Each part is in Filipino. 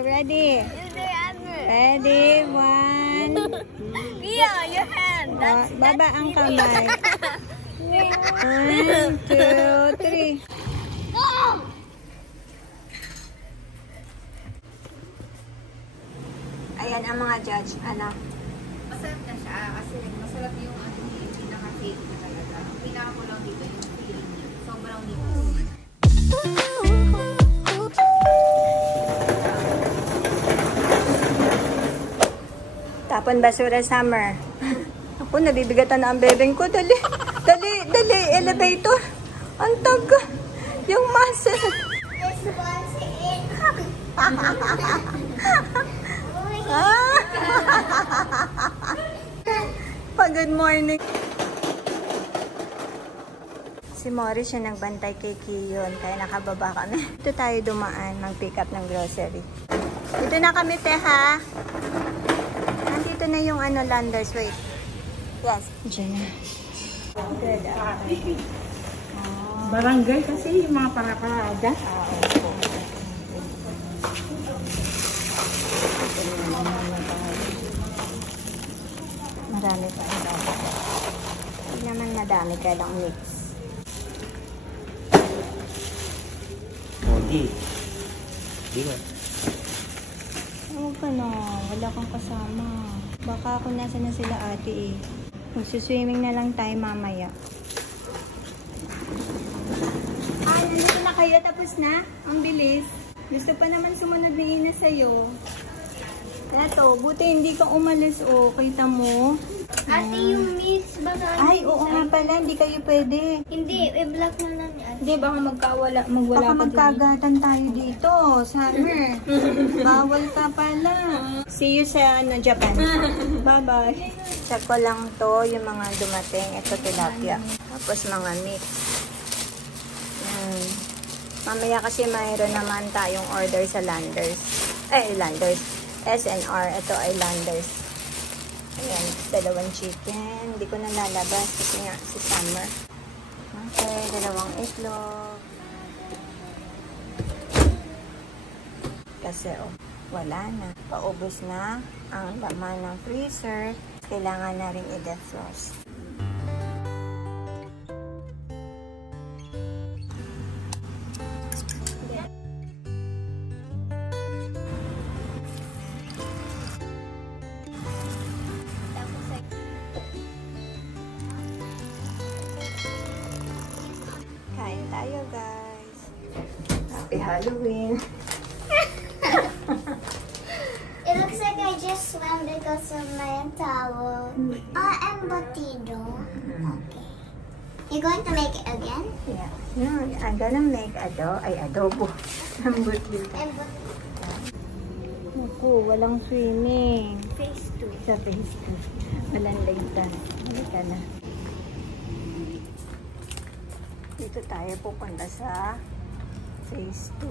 Ready? Ready? 1. Yeah, your hand. Baba ang kamay. 1, 2, 3. Ayan ang mga judge. Ano? Masarap na siya kasi masarap yung pinaka-cake na talaga. Ang pinaka-pulang dito yung feeling niya. Sobrang nito. Tapon basura, Summer. Ako, nabibigatan na ang bebeng ko. Dali, dali, dali, elevator. Ang taga. Yung muscle. Good morning. Si Morris siya nagbantay kay Kiyon, kaya nakababa kami. Ito tayo dumaan, mag-pick up ng grocery. Dito na kami, te, ha? Nandito na yung Landers. Wait. Yes. Diyan na. Good. Barangay kasi yung mga para-parada. Marami pa ang dami. Hindi naman madami, kaya lang mix. Di ba? Oo ka na. Wala kang kasama. Baka ako nasa na sila ate eh. Magsuswimming na lang tayo mamaya. Nandito na kayo. Tapos na? Ang bilis. Gusto pa naman sumunod na Ina sa'yo. Eto, buti hindi ka umalis o. Kita mo? Ate, yung mix ba na? Ay, oo nga pala. Hindi kayo pwede. Hindi, i-block na lang ni ate. Hindi, baka magwala baka magkagatan tayo dito. Summer. Bawal ka pala. See you sa Japan. Bye-bye. Check ko lang to, yung mga dumating. Ito, tilapia. Tapos mga mix. Mamaya kasi mayroon naman tayong order sa Landers. Landers. SNR. Ito ay Landers. Ayan, dalawang chicken. Hindi ko na lalabas kasi nga si Summer. Okay, dalawang itlog. Kasi wala na. Paubos na ang laman ng freezer. Kailangan na rin i-defrost. Kain tayo, guys. Happy Halloween. It looks like I just swam because of my towel. I'm batido. Okay. You're going to make it again? Yeah. No, I'm gonna make adobo. Embutido. Naku, walang swimming. Phase 2. Sa phase 2. Walang ligtas. Halika na. Dito tayo pupunta sa phase 2.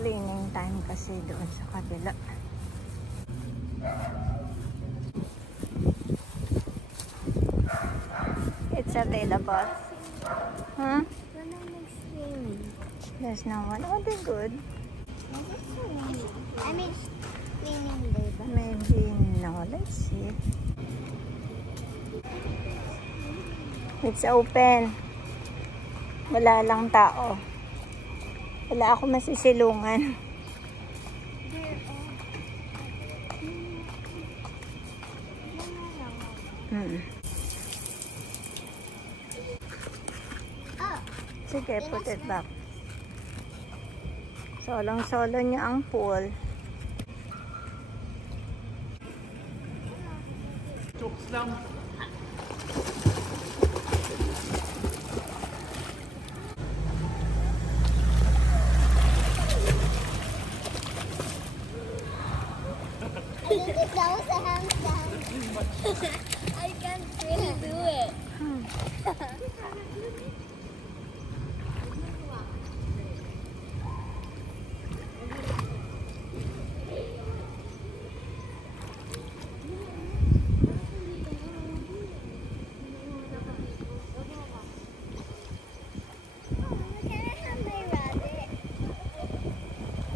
Cleaning time kasi doon sa kabila. It's available. Huh? There's no one. Oh, they're good. I mean, cleaning labor. Maybe no. Let's see. It's open. Wala lang tao. Wala ako masisilungan. Sige, put it back. Solong-solo niya ang pool. Jokes lang. I think that was a handstand. I can't really do it.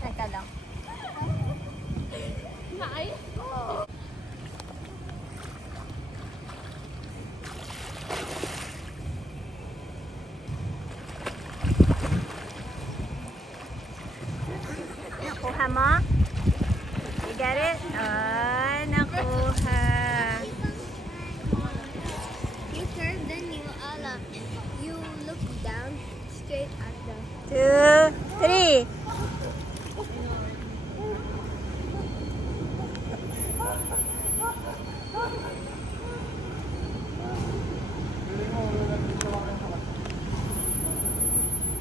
Teka lang. Nakuha mo? You get it? Ah, nakuha. You turn, then you look down straight at the. 2, 3.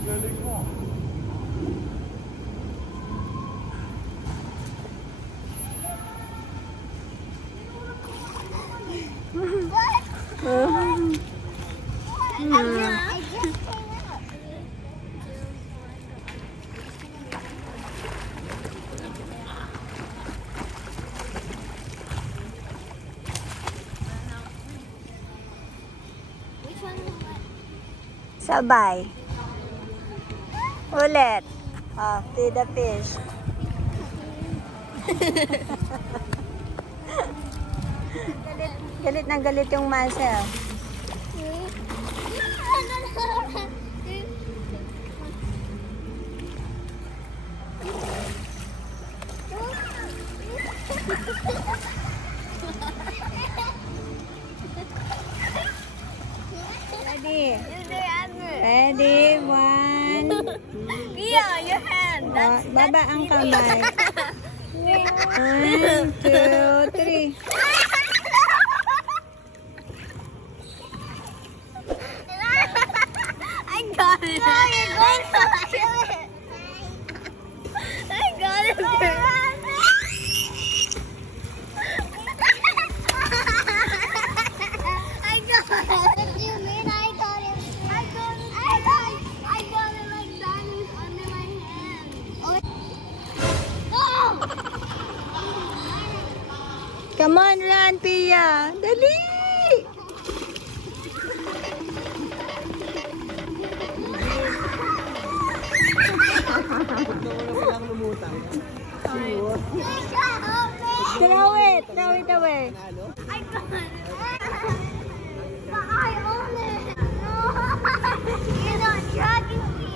Galing mo. I just came out. Which one was what? Sabay. Ulit. Oh, feed the fish. Galit na galit yung muscle. Ready? Ready? 1. Yeah, your hand. Baba ang kamay. 1, 2, 3. I got it. No, you're going to kill it. I got it. I got it. What do you mean I got it? I got it like that under my hand. Oh! Come on, run, Pia. Dali! Throw it away. I got it. But I own it. No. You're not dragging me.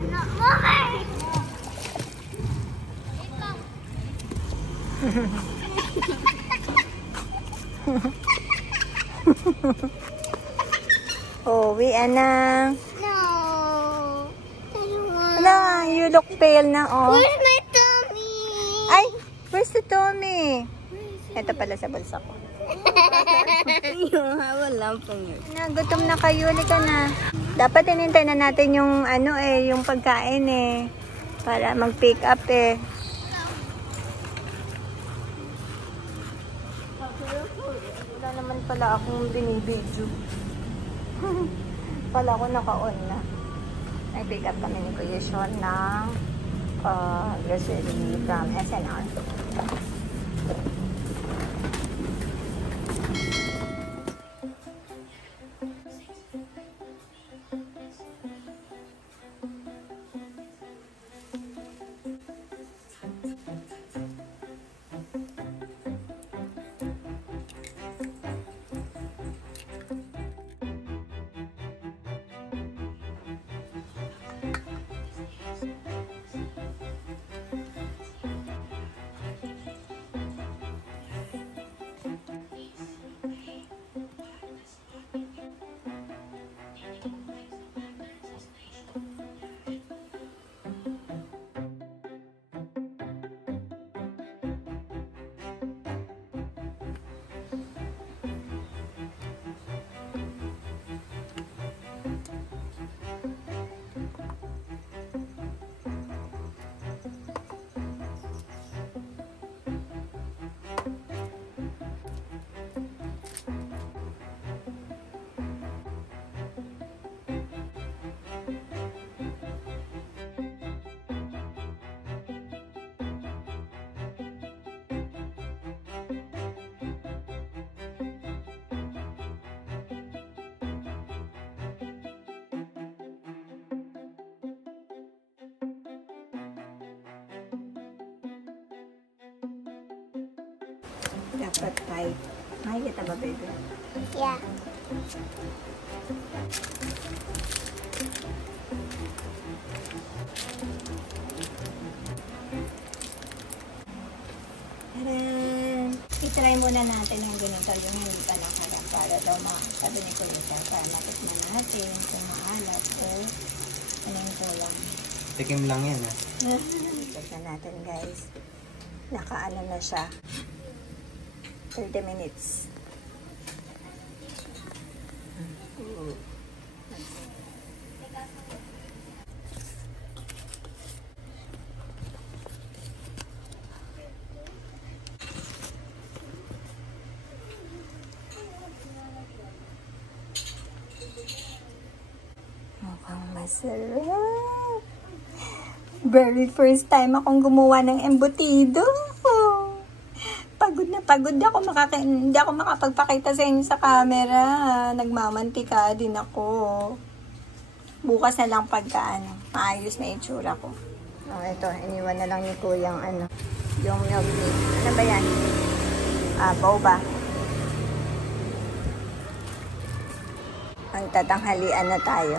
You're not moving. Uwi na. No. I don't want. Wala, you look pale na, oh. Where's my tummy? Ay, where's the Tommy? Ito pala sa bulsa ko. Wala pang yun. Nagutom na kayo, ka na. Dapat hinintay na natin yung yung pagkain para mag-pick up Wala naman pala akong binibidyo. Pala ako naka-on na. Nag-pick up kami ni Kuya Sean ng grocery from SNR. Dapat tight. Makikita ba, baby? Yeah. try muna natin yung ganito, yung hindi pa nakarang para daw sabi ni Kuya siya, para matikman natin kung maalat o ano yung kulang. Tikim lang yan, ha? Tignan natin, guys. Nakaano na siya. 30 minutes. Mukhang masarap. Very first time akong gumawa ng embutido. Pagod na pagod ako. Hindi ako makapagpakita sa inyo sa camera. Nagmamantika din ako. Bukas na lang pagka maayos na itsura ko. Oh, ito, iniwan na lang ni Kuyang yung milk tea. Ano ba yan? Boba. Ang tatanghalian na tayo.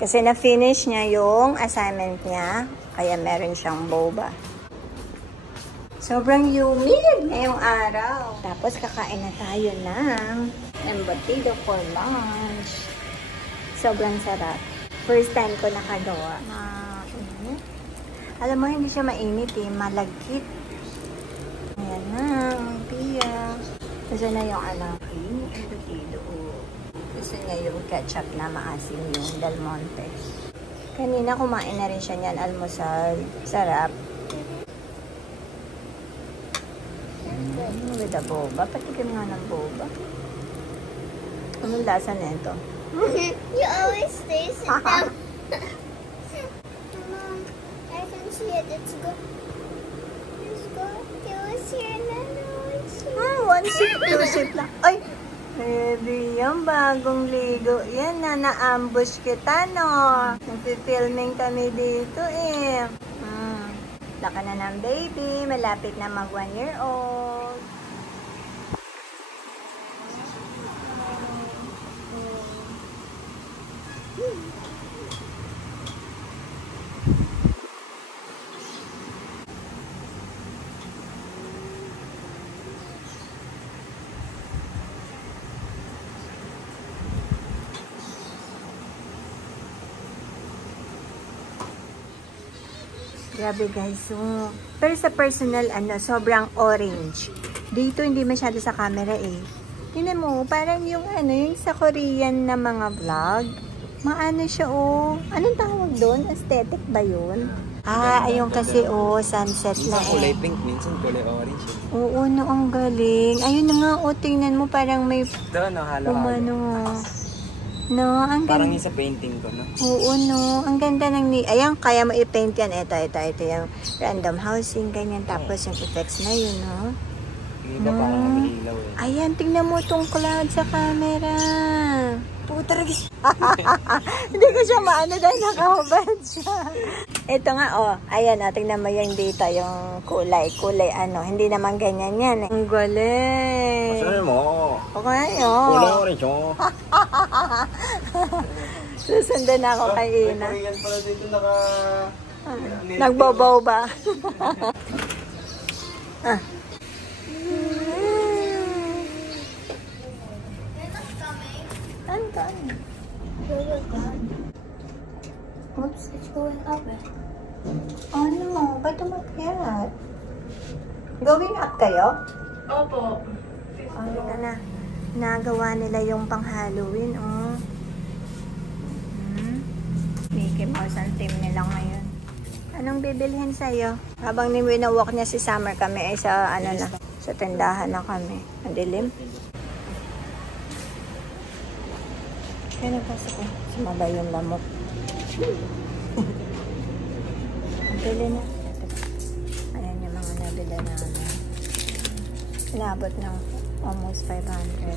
Kasi na-finish niya yung assignment niya, kaya meron siyang boba. Sobrang humid ngayong araw. Tapos kakain na tayo ng embutido for lunch. Sobrang sarap. First time ko nakagawa. Alam mo, hindi siya mainit eh. Malagkit. Ayan na, Pia. Gusto na yung embutido. Gusto niya yung ketchup na maasim, yung Del Monte. Kanina kumain na rin siya niyan, almusal. Sarap. With the boba. Patikim nga ng boba. Anong lasa na ito? You always stay sit down. Mom, I can see it. It's good. It's good. It was here na. One sip, two sip lang. Ay! Baby, yung bagong ligo. Yan na, na-ambush kita, no? Nag-filming kami dito, eh. Laka na ng baby. Malapit na mag 1 year old. Grabe guys, so, pero sa personal, sobrang orange. Dito, hindi masyado sa camera eh. Tingnan mo, parang yung yung sa Korean na mga vlog. Maano siya oh. Anong tawag doon? Aesthetic ba yun? Ayun kasi sunset na Minsan kulay eh. pink, minsan kulay orange. Oo, no, ang galing. Ayun na nga, tingnan mo, parang may Doon, halo-halo. No, ang ganda. Parang yung sa painting ko, no? Oo, no. Ang ganda ng ayan, kaya mo i-paint yan. Ito yung random housing, ganyan. Tapos yung effects na yun, no? Yung iba parang nag-ilaw eh. Ayan, tingnan mo tong cloud sa camera. Puta rin. Hindi ko siya maano dahil nakahubad siya. Ito nga, ayan, tingnan mo yung dito, yung kulay, hindi naman ganyan yan eh. Ang galing. Masabi mo? Okay, Kulay orange, oh. Susundan na ako kay Ina. Korean pala dito naka... Nagbabaw ba? Oops, it's going up. Ano? Ba't umakyat? Going up kayo? Opo. Ito na. Nagawa nila yung pang-Halloween, Mickey Mouse ang team nila ngayon. Anong bibilhin sa'yo? Habang winawalk niya si Summer, kami ay sa, sa tindahan na kami. Ang dilim. Kaya nagpasok ko. Sumabay yung lamok. Ang pili na. Ayan yung mga nabila na inabot ng almost 500.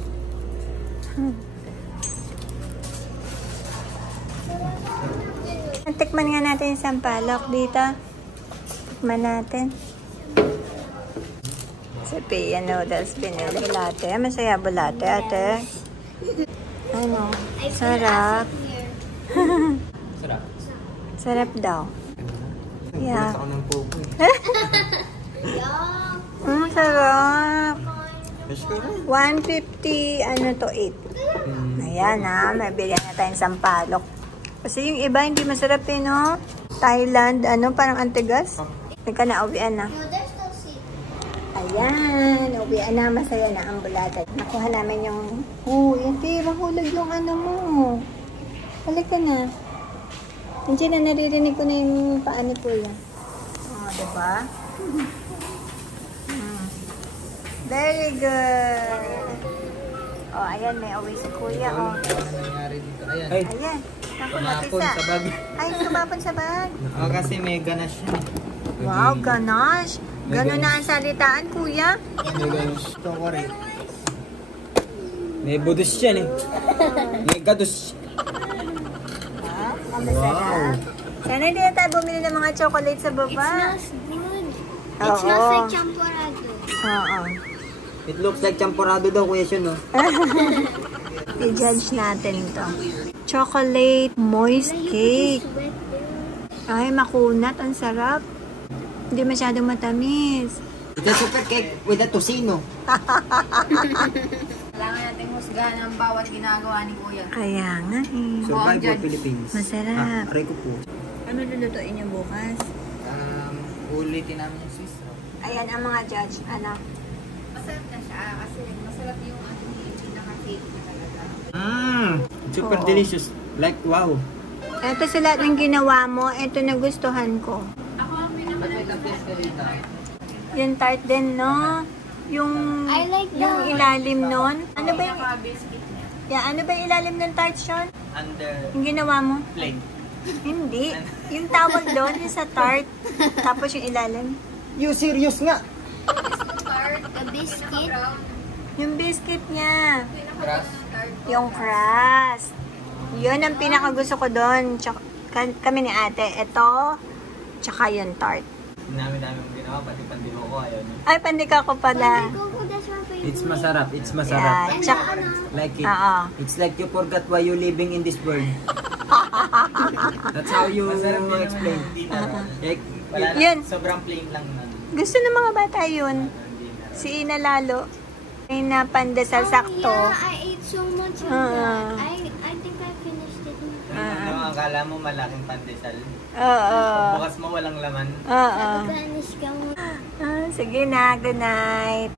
Tikman nga natin yung sampalok dito. Tikman natin. Sa Pia noodles pinili. Bulate. Masaya bulate, ate. Ano? Sarap. Sarap. Sarap daw. Yeah. Ako ng popo eh. Yeah. Sarap. 150, ano to, 8. Ayan ha, may bilhan na tayong sampalok. Kasi yung iba hindi masarap eh, no? Thailand, ano, parang antigas. Teka na, uwian na. No, there's no seat. Ayan, uwian na, masaya na ang bulatan. Nakuha namin yung, hindi, mahulog yung ano mo. Balik ka na. Hindi na naririnig ko na yung paano po yan. Diba? Very good. Ayan, may away si kuya, Ano nangyari dito? Ayan. Ay, Ayan, naku, kumapon napisa. sa bag. Ay, sumapon sa bag. Kasi may ganache siya. Wow, ganache. Gano'n na ang salitaan, kuya. May ganache. Ito ko rin. May budus yan eh. May gadus. Ang masarap. Sana hindi na tayo bumili ng mga chocolate sa It baba. smells good. It Oo. smells like champorado. Oo. It looks like champorado daw, Kuya Shun, no? I-judge natin to. Chocolate moist cake. Ay, makunat. Ang sarap. Hindi masyadong matamis. It's a super cake with a tocino. Kailangan natin husgahan ang bawat ginagawa ni Kuya. Kaya nga eh. Survival Philippines. Masarap. Aray ko po. Ano lulutuin niyo bukas? Ulitin namin yung Swiss roll. Ayan ang mga judge. Ano? Masarap na siya kasi masarap yung pinaka-cake na talaga. Super Oo. delicious. Like, wow. Ito sa lahat ng ginawa mo. Ito nagustuhan ko. Ako ang Yung tart din, no? Yung, I like yung the- ilalim nun. Ano ba yung, pinaka-biscuit niya. ano ba yung ilalim ng tart, Sean? Under Yung ginawa mo? plain. Hindi. Yung tawag doon, yung sa tart. Tapos yung ilalim. You serious nga? A biscuit. Yung biscuit niya. Grass. Yung crust. Yun ang pinakagusto ko doon. Kami ni ate. Ito. Tsaka yung tart. Dami mong ginawa, pati pandiho ko ayaw niyo. Ay, pandika ko pala. Coco, that's my favorite. It's masarap. It's Yeah. masarap. Tsaka, Like it. Oo. It's like you forgot why you living in this world. That's how you explain. Like, Yun. sobrang plain lang na. Gusto ng mga bata yun. Si Ina lalo. May napandesal sakto. Yeah, I ate so much of Ah. that. I think I finished it. Ano, akala mo malaking pandesal. Oo. Bukas mo walang laman. Oo. Vanish ka mo. Sige na. Good night.